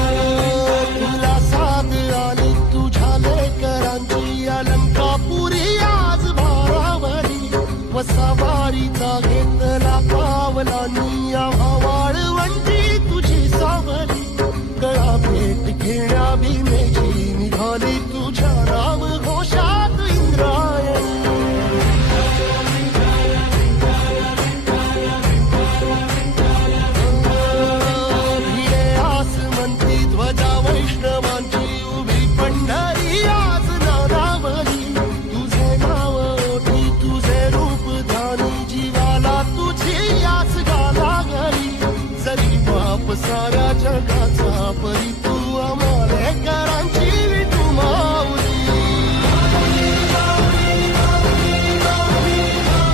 तुला साथ आली तुझ्या लेकरांची अलंकापुरी आज भारावरी व सवारीचा घेतला पावलांनी या भावा